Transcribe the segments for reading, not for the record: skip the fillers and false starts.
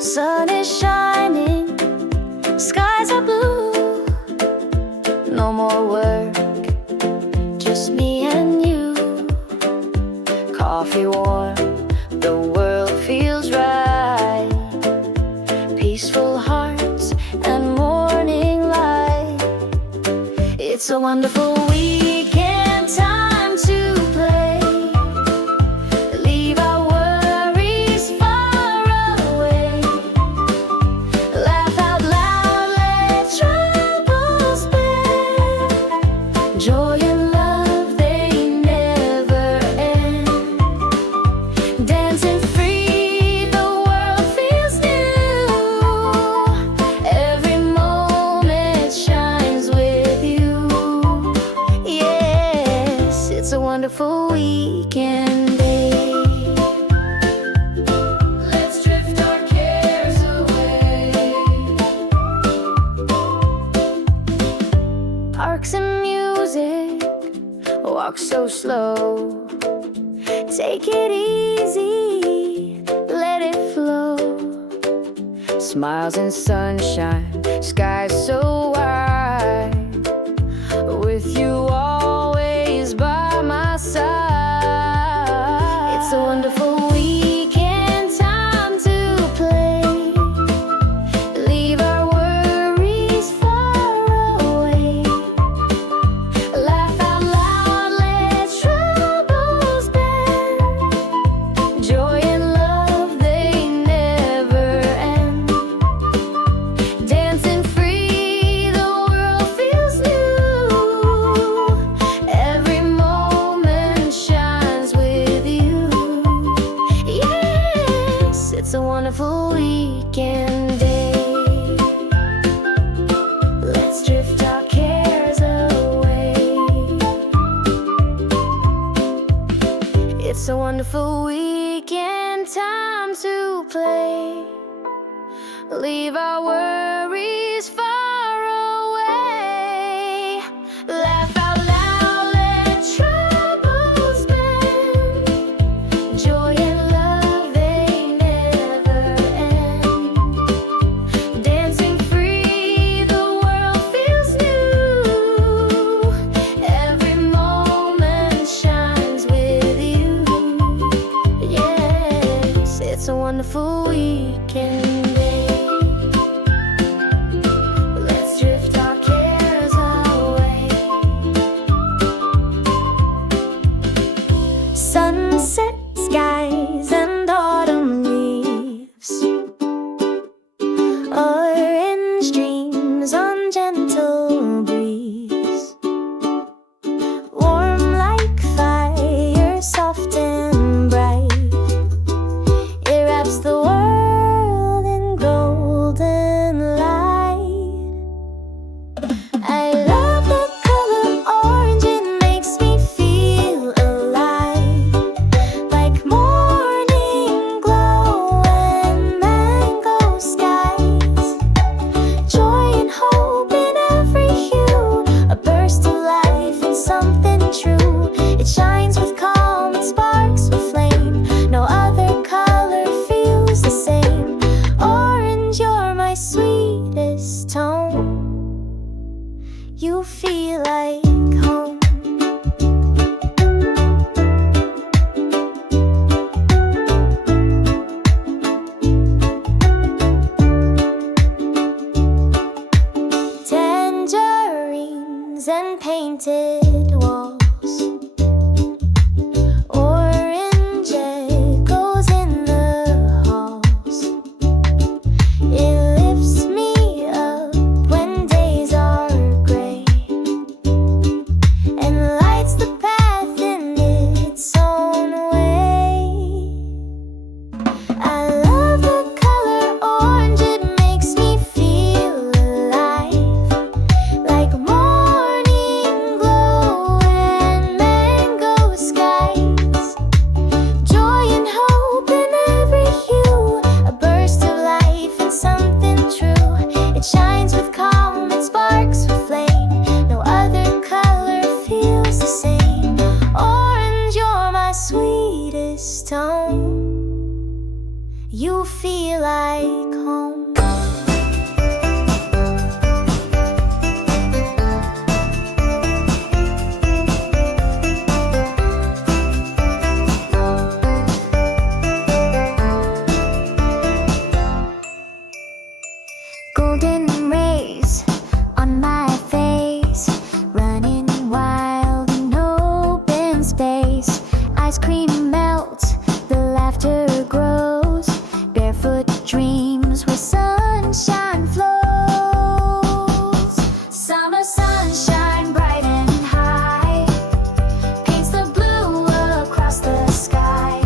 Sun is shining, skies are blue. No more work, just me and you. Coffee warm, the world feels right. Peaceful hearts and morning light. It's a wonderful weekend, time to play. Leave our worries far away. Laugh out loud, let troubles bear. Joy and love, they never end. Dancing free, the world feels new. Every moment shines with you. Yes, it's a wonderful weekend day. Let's drift our cares away. Parks and music, walk so slow. Take it easy, let it flow. Smiles and sunshine, skies so wide. With you always by my side. It's a wonderful weekend, time to play. Leave our worries far away. Laugh out loud, let troubles bear. Joy and love, they never end. Dancing free, the world feels new. Every moment shines with you. Yes, it's a wonderful weekend day. Let's drift our cares away. It's a wonderful weekend, time to play. Leave our worries far away. Laugh out loud, let troubles mend. Joy and love, they never end. Dancing free, the world feels new. Every moment shines with you. Yes, it's a wonderful weekend day. Let's drift our cares away. Sunset skies and autumn leaves. Orange dreams on gentle breeze. Warm like fire, soft and bright. It wraps the world in golden light. I love the color orange, it makes me feel alive. Like morning glow and mango skies. Joy and hope in every hue. A burst of life and something true. It shines with calm, it sparks with flame. No other color feels the same. Orange, you're my sweetest tone. You feel like home. Tangerines and painted walls. Orange echoes in the halls. It lifts me up when days are gray. golden rays on my face, running wild in open space. Ice cream melts, the laughter grows, barefoot dreams where sunshine flows. Summer sunshine bright and high paints the blue across the sky.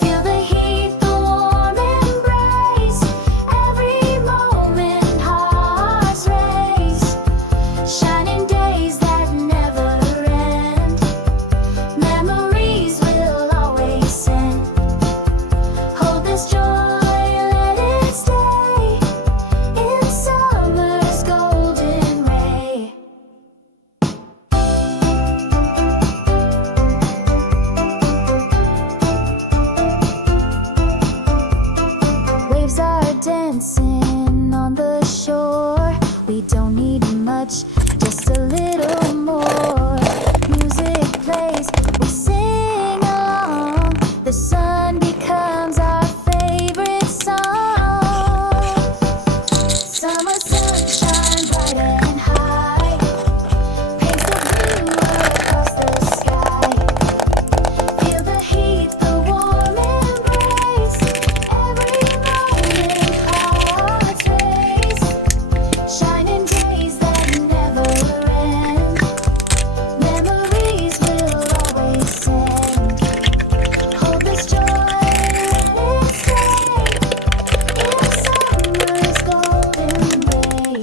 Feel the heat, the warm embrace, every moment hearts race. Shining days that never end, memories will always send. Hold this joy, let it stay in summer's golden ray. Waves are dancing on the shore. We don't need much, just a little more. Music plays, we sing along. The sun becomes our favorite song. Summer sunshine bright and high paints the blue across the sky. Feel the heat, the warm embrace, every moment hearts race. Shining days that never end, memories will always send. Hold this joy, let it stay in summer's golden ray.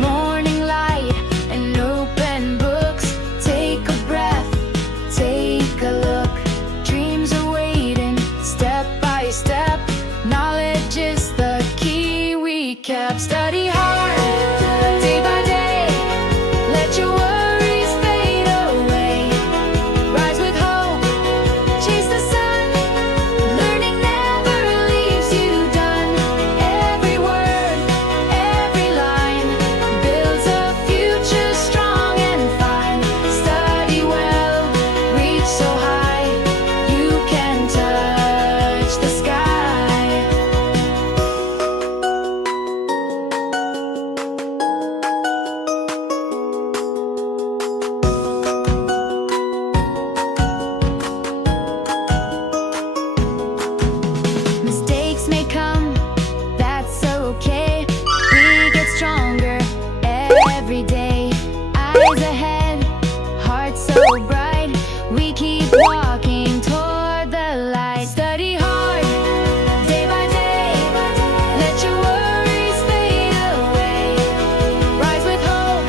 Morning light and open books. Take a breath, take a look. Dreams are waiting, step by step. Knowledge is the key we kept. Study hard, day by day. Let your worries fade away. Rise with hope, chase the sun. Learning never leaves you done. Every word, every line builds a future strong and fine. Study well, reach so high, you can touch the sky. Mistakes may come, that's okay. We get stronger every day. Eyes ahead, hearts so bright. We keep walking toward the light. Study hard, day by day. Let your worries fade away. Rise with hope,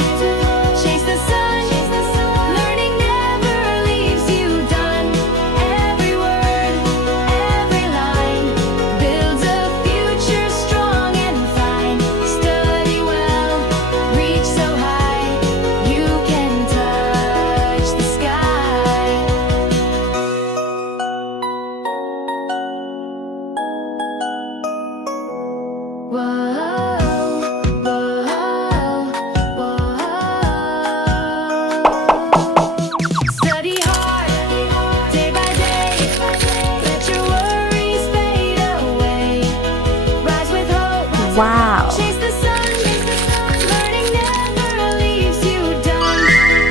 chase the sun. Learning never leaves you done. Every word, every line builds a future strong and fine. Study well, reach so high, you can touch the sky. Whoa, whoa, whoa. Study hard, day by day. Let your worries fade away. Rise with hope. Wow. Chase the sun. Learning never leaves you done.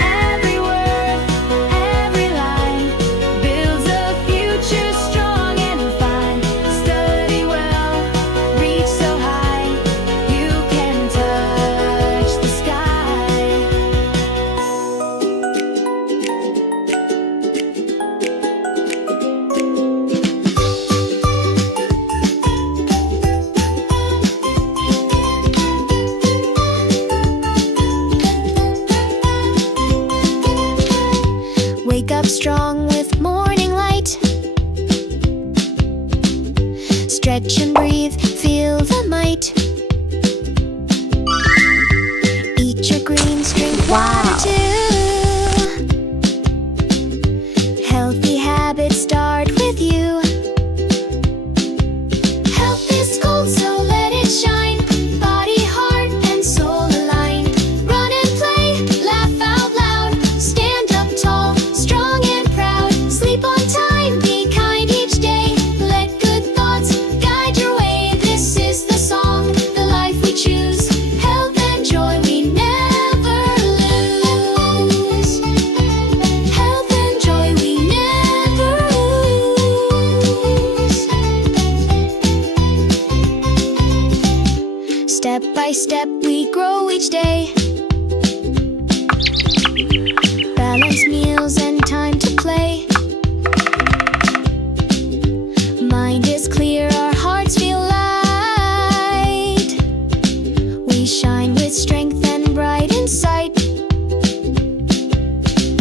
Every word, every line builds a future strong and fine. Study well, reach so high, you can touch the sky. Wake up strong with morning light. Stretch and breathe, feel the might. Eat your greens, drink water too. by step we grow each day. Balanced meals and time to play. Mind is clear, our hearts feel light. We shine with strength and bright insight.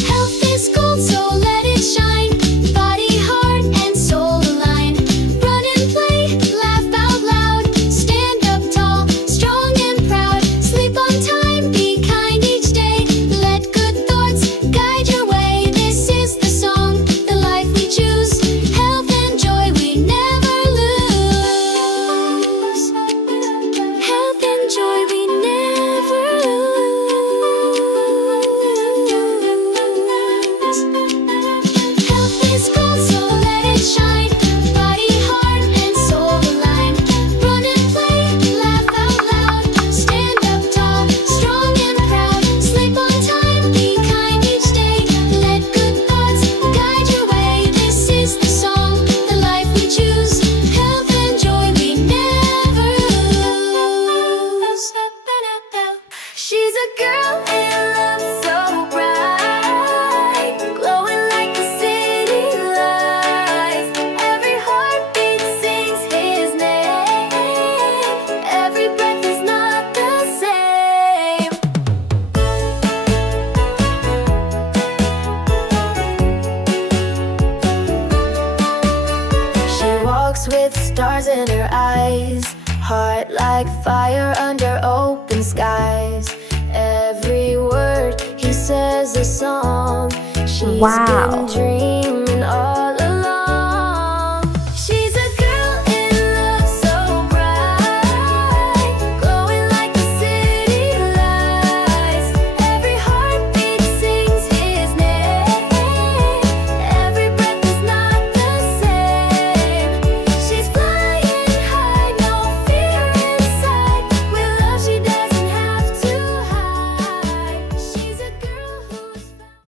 Health is gold, so let it shine. Body, heart, and soul align. Run and play, laugh out loud. Stand up tall, strong and proud. Sleep on time, be kind each day. Let good thoughts guide your way. This is the song, the life we choose. Health and joy we never lose. Health and joy we never lose. Health is gold, so let it shine. Body, heart, and soul align. Run and play, laugh out loud. Stand up tall, strong and proud. Sleep on time, be kind each day. Let good thoughts guide your way. This is the song, the life we choose. Health and joy we never lose. She's a girl in love, so bright, glowing like the city lights. Every heartbeat sings his name. Every breath is not the same. She walks with stars in her eyes, heart like fire under open skies. Every word he says a song. She's Wow. been dreaming